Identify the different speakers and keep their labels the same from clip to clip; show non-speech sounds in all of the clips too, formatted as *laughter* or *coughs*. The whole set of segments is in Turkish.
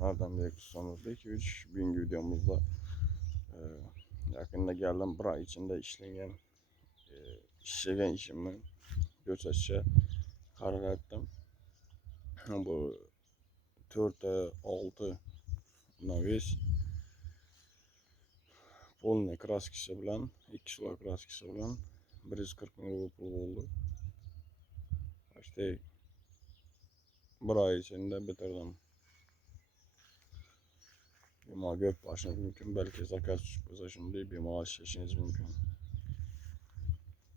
Speaker 1: Nereden bir sonraki 2-3 günkü videomuzda e, yakında geldim bir ay içinde işlenen e, işlegen işimi gösterişe karar ettim. Bu 4 6 navis polne kraskisi bilan 2 sular kraskisi bilan 140 ming rubl pul bo'ldi. İşte bir içinde bitirdim. Bemal gök başlamak mümkün. Belki zakaz çıkmasa şimdi bemal şişiniz mümkün.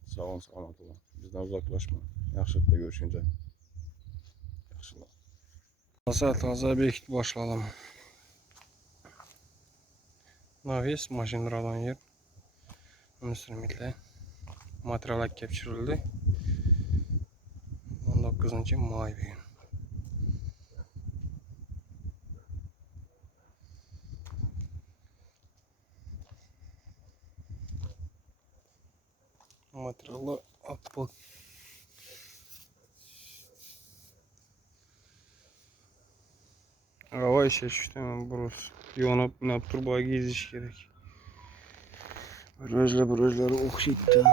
Speaker 1: Sağ olun, selamat olun. Bizden uzaklaşma. Yaxşılıkla görüşünce. Yaxşılar.
Speaker 2: Taza taza bekit başladım. Navis maşinlar alan yer. Müslümitle material akıp çürüldü. 19. may bir gün. Materialı atmak Hava işe düştü hemen burası. Yonap ne yaptır bağı geziş gerek. Röjle bu röjleri okşayıp da.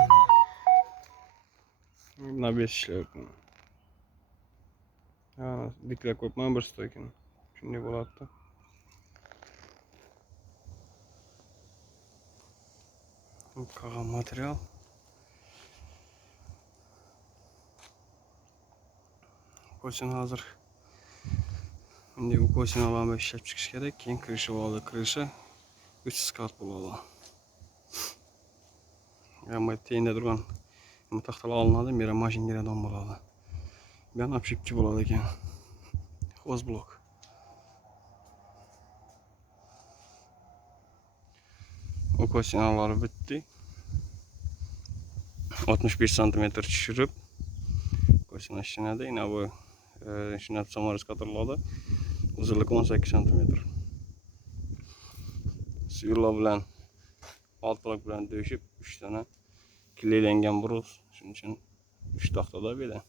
Speaker 2: Ne işler bunu. Ya dikle koyma bir stokin. Şimdi bu hatta. Kalan material. Koçun hazır. Şimdi bu koçun alanı işlep çıkış gerek. Keyin kırışı bağlı kırışı. 300 kat buladı. Ama teyinde durgan bu taxtalar alınады, mera maşin girədən buladı. Ben apşipçi buladı ekan. Xoz blok. O kosinaları bitti. 61 santimetre düşürüp kosina işinədə yine bu işinə samarız qatırladı. Uzunluq 18 santimetr. Suyurla bilen alt blok bilen döyüşüp 3 tane kirleylengen buruz. Şunun için 3 taxtada belə.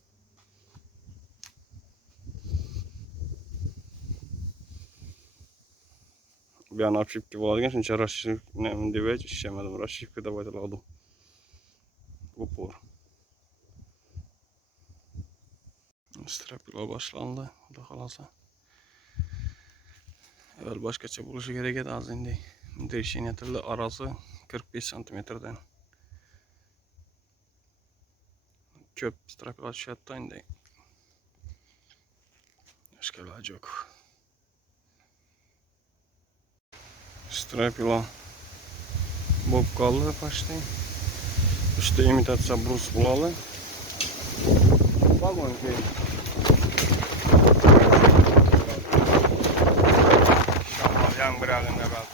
Speaker 2: Bir an apşipki buladı. Çünkü raşif ne diye işlemedim. Raşifki de baytaladım. Upur. Strapila başlandı. Da kalasa. Evvel başkaça buluşu gerek edi az indi. Değişen yatırlı arası 45 santimetreden. Çöp strapila şatta indi. Başka ilacı yok. Strapila bob kaldı başta. İşte imitatsiya brus bulalı. Vagon ki. Şamalyan bırakında kaldı.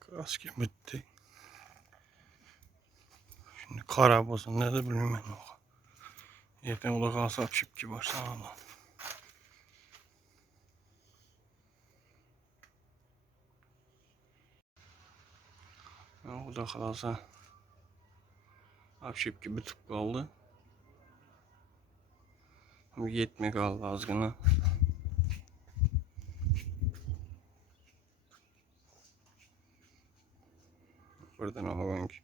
Speaker 2: Kaski bitti. Şimdi kara bozun ne de bilmiyorum ben o. Yerden ola kalsa apşıp ki başlamadı. O da kalsa apşıp gibi bitip kaldı. Ama yetme kaldı azgına. Buradan alalım ki.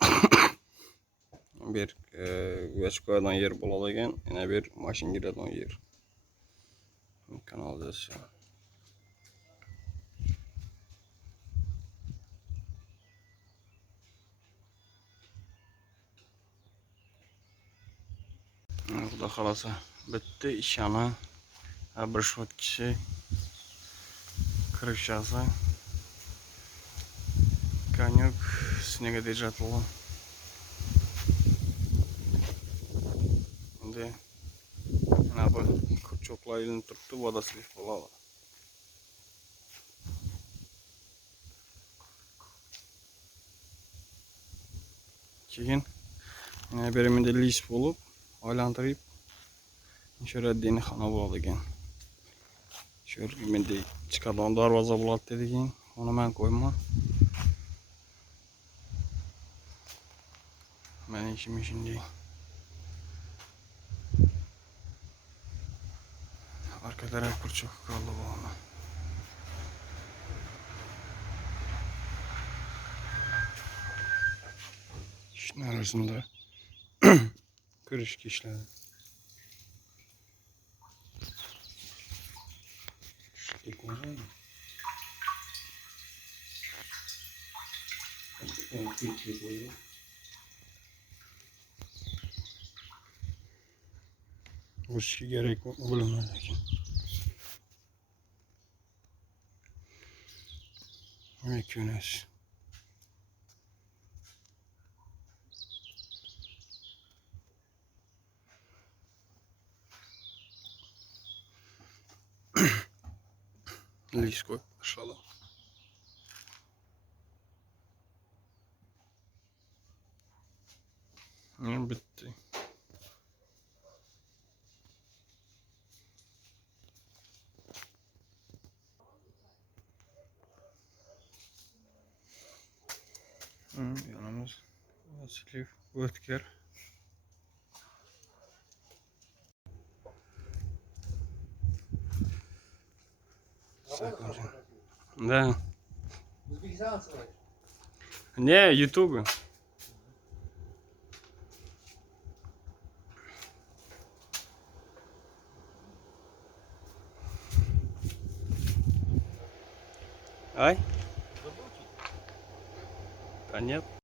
Speaker 2: *coughs* bir e, Vesko'dan yer bulalagan, yine bir maşin giradigan yer. Kanalizasyon. Burada kalası bitti ishani обрешетки крышасы конек снегодержателі енді мына бір көкшоқлай ілініп тұрыпты водослив болады кейін мына беременде лис болып айландырып şöyle xana buladı ekan. Şöyle mende chiqadigan darvoza bo'ladi dedi keyin uni men qo'yman. Mana Ben işim işindeyim. Arka taraf kurçuk kaldı bu ana. İşin arasında *coughs* kırışık işler.
Speaker 1: Mi? Evet, teknoloji.
Speaker 2: Bu şey gerek yok mu başlayalım. Ne bitti. Hı, yanımız Vasilyev Ötker. Да. Не, ютубы. Ай? Да нет.